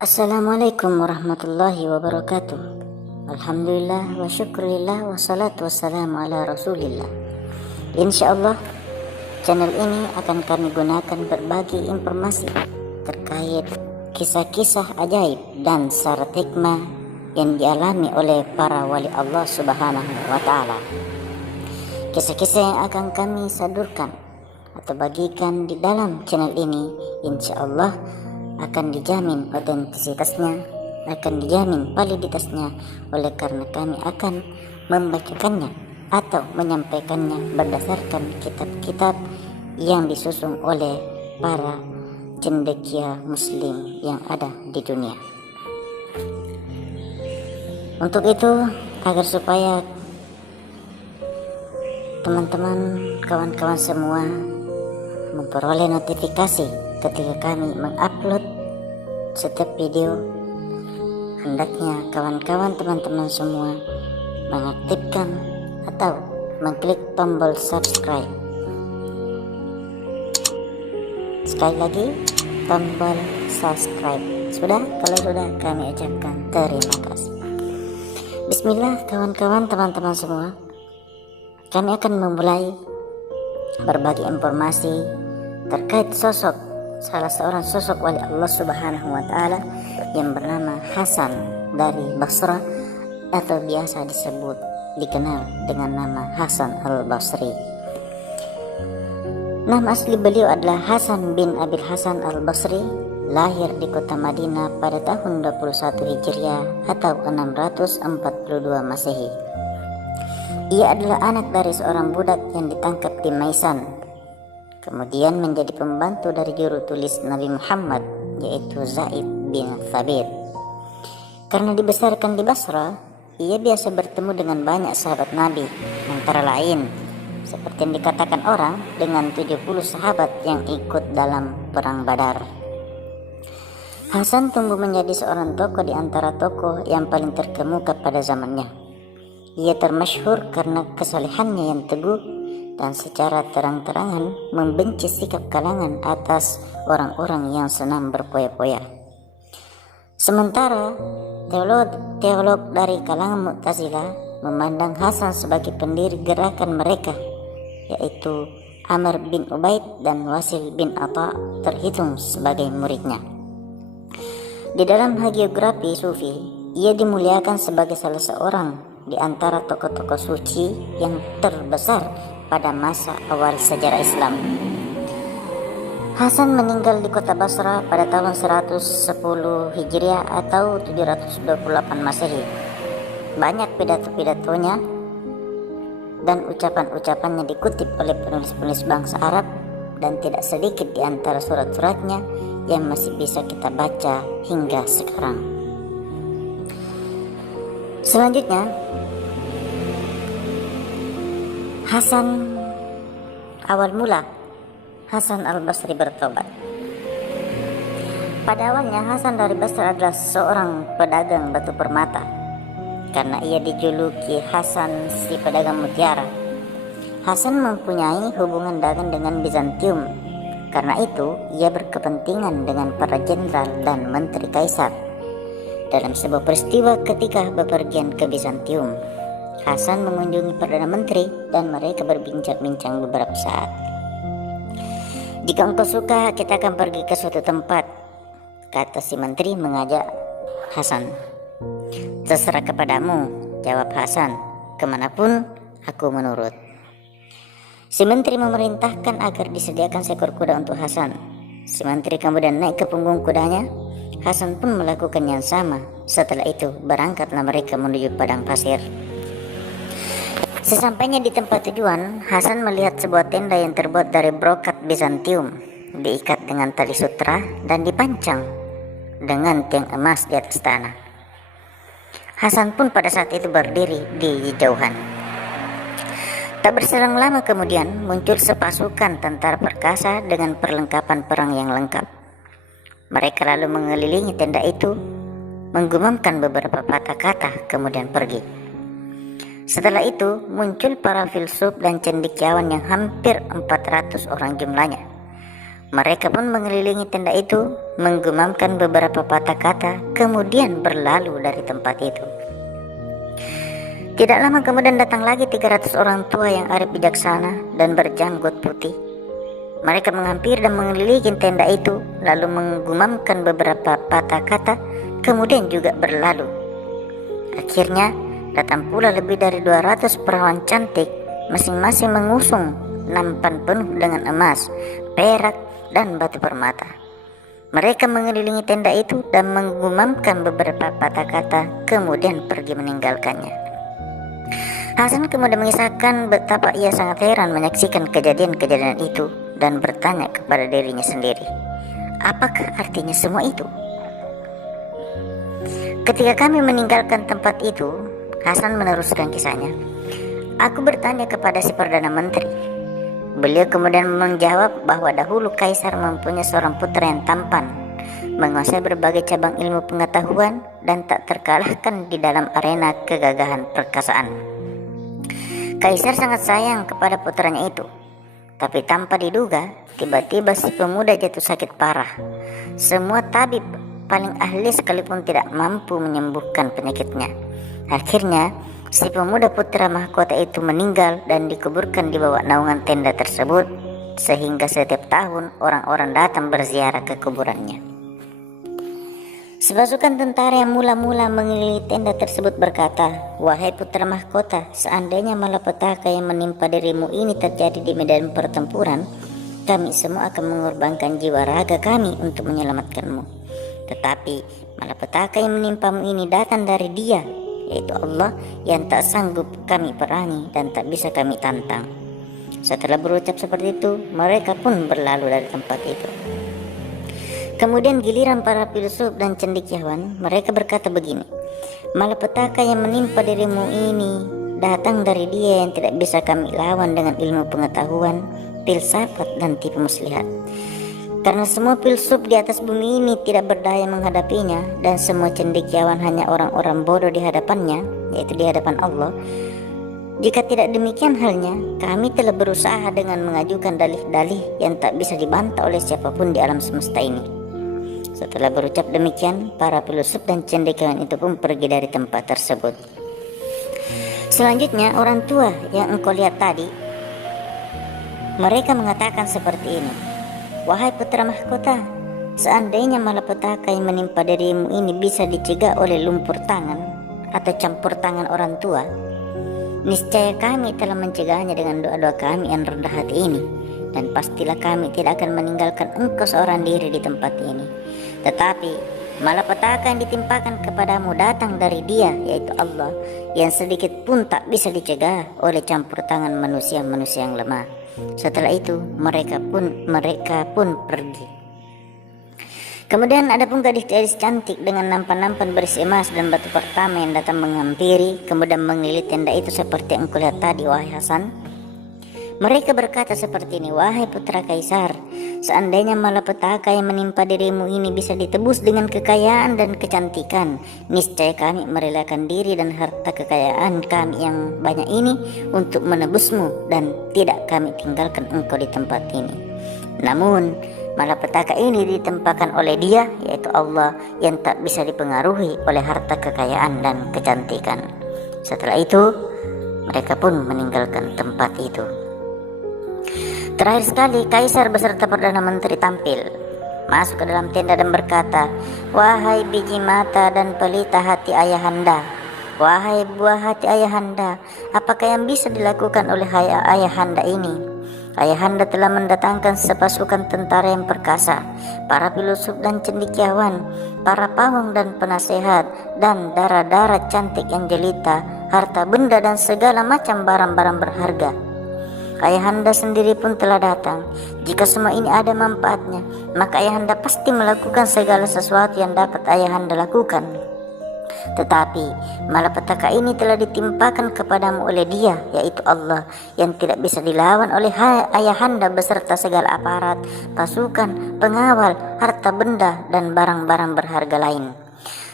Assalamualaikum warahmatullahi wabarakatuh. Alhamdulillah wa syukurillah wa salatu wassalamu ala rasulillah. InsyaAllah channel ini akan kami gunakan berbagi informasi terkait kisah-kisah ajaib dan syarat hikmah yang dialami oleh para wali Allah subhanahu wa ta'ala. Kisah-kisah yang akan kami sadurkan atau bagikan di dalam channel ini insyaallah akan dijamin otentisitasnya, akan dijamin validitasnya, oleh karena kami akan membacakannya atau menyampaikannya berdasarkan kitab-kitab yang disusun oleh para cendekia muslim yang ada di dunia. Untuk itu, agar supaya teman-teman, kawan-kawan semua memperoleh notifikasi ketika kami mengupload setiap video, hendaknya kawan-kawan teman-teman semua mengaktifkan atau mengklik tombol subscribe. Sekali lagi, tombol subscribe. Sudah? Kalau sudah, kami ucapkan terima kasih. Bismillah kawan-kawan teman-teman semua. Kami akan memulai berbagi informasi terkait salah seorang sosok wali Allah subhanahu wa ta'ala yang bernama Hasan dari Basrah, atau biasa dikenal dengan nama Hasan al-Basri. Nama asli beliau adalah Hasan bin Abil Hasan al-Basri, lahir di kota Madinah pada tahun 21 Hijriah atau 642 Masehi. Ia adalah anak dari seorang budak yang ditangkap di Maisan, kemudian menjadi pembantu dari juru tulis Nabi Muhammad, yaitu Zaid bin Thabit. Karena dibesarkan di Basrah, ia biasa bertemu dengan banyak sahabat Nabi, antara lain seperti yang dikatakan orang dengan 70 sahabat yang ikut dalam perang Badar. Hasan tumbuh menjadi seorang tokoh di antara tokoh yang paling terkemuka pada zamannya. Ia termasyhur karena kesolehannya yang teguh dan secara terang-terangan membenci sikap kalangan atas orang-orang yang senang berpoya-poya. Sementara teolog dari kalangan Mu'tazilah memandang Hasan sebagai pendiri gerakan mereka, yaitu Amr bin Ubaid dan Wasil bin Atha terhitung sebagai muridnya. Di dalam hagiografi Sufi, ia dimuliakan sebagai salah seorang di antara tokoh-tokoh suci yang terbesar pada masa awal sejarah Islam. Hasan meninggal di kota Basrah pada tahun 110 Hijriah atau 728 Masehi. Banyak pidato-pidatonya dan ucapan-ucapannya dikutip oleh penulis-penulis bangsa Arab, dan tidak sedikit di antara surat-suratnya yang masih bisa kita baca hingga sekarang. Selanjutnya, awal mula Hasan al-Basri bertobat. Pada awalnya Hasan dari Basrah adalah seorang pedagang batu permata, karena ia dijuluki Hasan si pedagang mutiara. Hasan mempunyai hubungan dagang dengan Bizantium, karena itu ia berkepentingan dengan para jenderal dan menteri kaisar. Dalam sebuah peristiwa ketika bepergian ke Bizantium, Hasan mengunjungi Perdana Menteri dan mereka berbincang-bincang beberapa saat. "Jika engkau suka, kita akan pergi ke suatu tempat," kata si menteri mengajak Hasan. "Terserah kepadamu," jawab Hasan, "kemanapun aku menurut." Si menteri memerintahkan agar disediakan seekor kuda untuk Hasan. Si menteri kemudian naik ke punggung kudanya. Hasan pun melakukan yang sama. Setelah itu berangkatlah mereka menuju padang pasir. Sesampainya di tempat tujuan, Hasan melihat sebuah tenda yang terbuat dari brokat Bizantium, diikat dengan tali sutra dan dipancang dengan tiang emas di atas tanah. Hasan pun pada saat itu berdiri di jauhan. Tak berselang lama kemudian muncul sepasukan tentara perkasa dengan perlengkapan perang yang lengkap. Mereka lalu mengelilingi tenda itu, menggumamkan beberapa patah kata, kemudian pergi. Setelah itu muncul para filsuf dan cendekiawan yang hampir 400 orang jumlahnya. Mereka pun mengelilingi tenda itu, menggumamkan beberapa patah kata, kemudian berlalu dari tempat itu. Tidak lama kemudian datang lagi 300 orang tua yang arif bijaksana dan berjanggut putih. Mereka menghampiri dan mengelilingi tenda itu, lalu menggumamkan beberapa patah kata, kemudian juga berlalu. Akhirnya datang pula lebih dari 200 perawan cantik, masing-masing mengusung nampan penuh dengan emas, perak, dan batu permata. Mereka mengelilingi tenda itu dan menggumamkan beberapa patah kata, kemudian pergi meninggalkannya. Hasan kemudian mengisahkan betapa ia sangat heran menyaksikan kejadian-kejadian itu dan bertanya kepada dirinya sendiri, apakah artinya semua itu? Ketika kami meninggalkan tempat itu, Hasan meneruskan kisahnya. Aku bertanya kepada si Perdana Menteri. Beliau kemudian menjawab bahwa dahulu Kaisar mempunyai seorang putra yang tampan, menguasai berbagai cabang ilmu pengetahuan dan tak terkalahkan di dalam arena kegagahan perkasaan. Kaisar sangat sayang kepada putranya itu, tapi tanpa diduga, tiba-tiba si pemuda jatuh sakit parah. Semua tabib paling ahli sekalipun tidak mampu menyembuhkan penyakitnya. Akhirnya, si pemuda putra mahkota itu meninggal dan dikuburkan di bawah naungan tenda tersebut, sehingga setiap tahun orang-orang datang berziarah ke kuburannya. Sepasukan tentara yang mula-mula mengelilingi tenda tersebut berkata, wahai putra mahkota, seandainya malapetaka yang menimpa dirimu ini terjadi di medan pertempuran, kami semua akan mengorbankan jiwa raga kami untuk menyelamatkanmu. Tetapi malapetaka yang menimpamu ini datang dari Dia, yaitu Allah yang tak sanggup kami perangi dan tak bisa kami tantang. Setelah berucap seperti itu, mereka pun berlalu dari tempat itu. Kemudian giliran para filsuf dan cendekiawan, mereka berkata begini, malapetaka yang menimpa dirimu ini datang dari Dia yang tidak bisa kami lawan dengan ilmu pengetahuan, filsafat, dan tipu muslihat. Karena semua filsuf di atas bumi ini tidak berdaya menghadapinya, dan semua cendekiawan hanya orang-orang bodoh di hadapannya, yaitu di hadapan Allah. Jika tidak demikian halnya, kami telah berusaha dengan mengajukan dalih-dalih yang tak bisa dibantah oleh siapapun di alam semesta ini. Setelah berucap demikian, para filsuf dan cendekiawan itu pun pergi dari tempat tersebut. Selanjutnya, orang tua yang engkau lihat tadi, mereka mengatakan seperti ini, wahai putra mahkota, seandainya malapetaka yang menimpa dirimu ini bisa dicegah oleh lumpur tangan atau campur tangan orang tua, niscaya kami telah mencegahnya dengan doa-doa kami yang rendah hati ini, dan pastilah kami tidak akan meninggalkan engkau seorang diri di tempat ini. Tetapi malapetaka yang ditimpakan kepadamu datang dari Dia, yaitu Allah, yang sedikit pun tak bisa dicegah oleh campur tangan manusia-manusia yang lemah. Setelah itu mereka pun pergi. Kemudian ada pun gadis-gadis cantik dengan nampan-nampan berisi emas dan batu pertama yang datang menghampiri, kemudian mengelilingi tenda itu seperti yang kulihat tadi, wahai Hasan. Mereka berkata seperti ini, wahai putra Kaisar, seandainya malapetaka yang menimpa dirimu ini bisa ditebus dengan kekayaan dan kecantikan, niscaya kami merelakan diri dan harta kekayaan kami yang banyak ini untuk menebusmu, dan tidak kami tinggalkan engkau di tempat ini. Namun malapetaka ini ditimpakan oleh Dia, yaitu Allah, yang tak bisa dipengaruhi oleh harta kekayaan dan kecantikan. Setelah itu mereka pun meninggalkan tempat itu. Terakhir sekali, Kaisar beserta Perdana Menteri tampil, masuk ke dalam tenda dan berkata, wahai biji mata dan pelita hati ayahanda, wahai buah hati ayahanda, apakah yang bisa dilakukan oleh ayahanda ini? Ayahanda telah mendatangkan sepasukan tentara yang perkasa, para filsuf dan cendekiawan, para pawang dan penasehat, dan dara-dara cantik yang jelita, harta benda dan segala macam barang-barang berharga. Ayahanda sendiri pun telah datang. Jika semua ini ada manfaatnya, maka ayahanda pasti melakukan segala sesuatu yang dapat ayahanda lakukan. Tetapi malapetaka ini telah ditimpakan kepadamu oleh Dia, yaitu Allah, yang tidak bisa dilawan oleh ayahanda beserta segala aparat, pasukan, pengawal, harta benda, dan barang-barang berharga lain.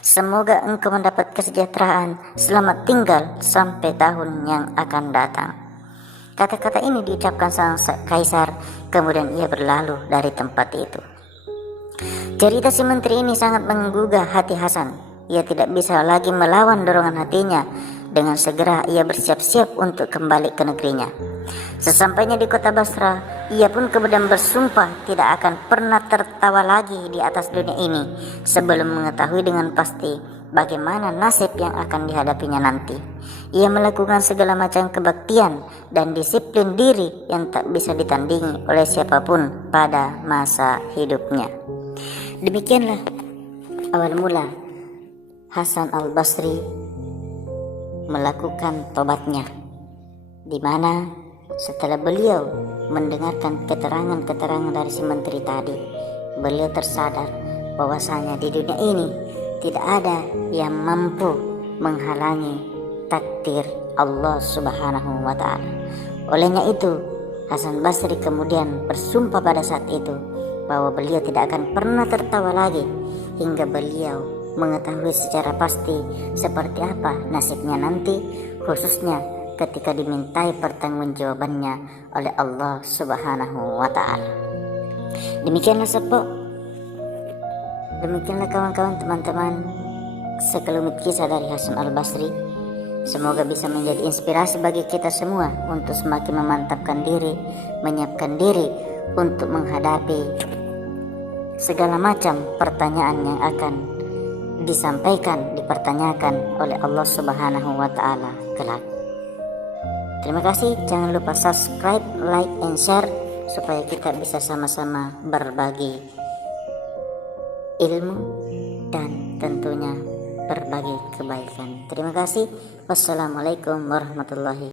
Semoga engkau mendapat kesejahteraan, selamat tinggal sampai tahun yang akan datang. Kata-kata ini diucapkan sang kaisar, kemudian ia berlalu dari tempat itu. Cerita si menteri ini sangat menggugah hati Hasan. Ia tidak bisa lagi melawan dorongan hatinya. Dengan segera ia bersiap-siap untuk kembali ke negerinya. Sesampainya di kota Basra, ia pun kemudian bersumpah tidak akan pernah tertawa lagi di atas dunia ini sebelum mengetahui dengan pasti bagaimana nasib yang akan dihadapinya nanti. Ia melakukan segala macam kebaktian dan disiplin diri yang tak bisa ditandingi oleh siapapun pada masa hidupnya. Demikianlah awal mula Hasan al-Basri melakukan tobatnya, di mana setelah beliau mendengarkan keterangan-keterangan dari si menteri tadi, beliau tersadar bahwasanya di dunia ini tidak ada yang mampu menghalangi takdir Allah Subhanahu wa Ta'ala. Olehnya itu, Hasan Basri kemudian bersumpah pada saat itu bahwa beliau tidak akan pernah tertawa lagi hingga beliau mengetahui secara pasti seperti apa nasibnya nanti, khususnya ketika dimintai pertanggungjawabannya oleh Allah Subhanahu wa Ta'ala. Demikianlah demikianlah kawan-kawan, teman-teman, sekelumit kisah dari Hasan al-Basri. Semoga bisa menjadi inspirasi bagi kita semua untuk semakin memantapkan diri, menyiapkan diri untuk menghadapi segala macam pertanyaan yang akan dipertanyakan oleh Allah Subhanahu wa Ta'ala kelak. Terima kasih, jangan lupa subscribe, like, and share supaya kita bisa sama-sama berbagi ilmu dan tentunya berbagi kebaikan. Terima kasih. Wassalamualaikum warahmatullahi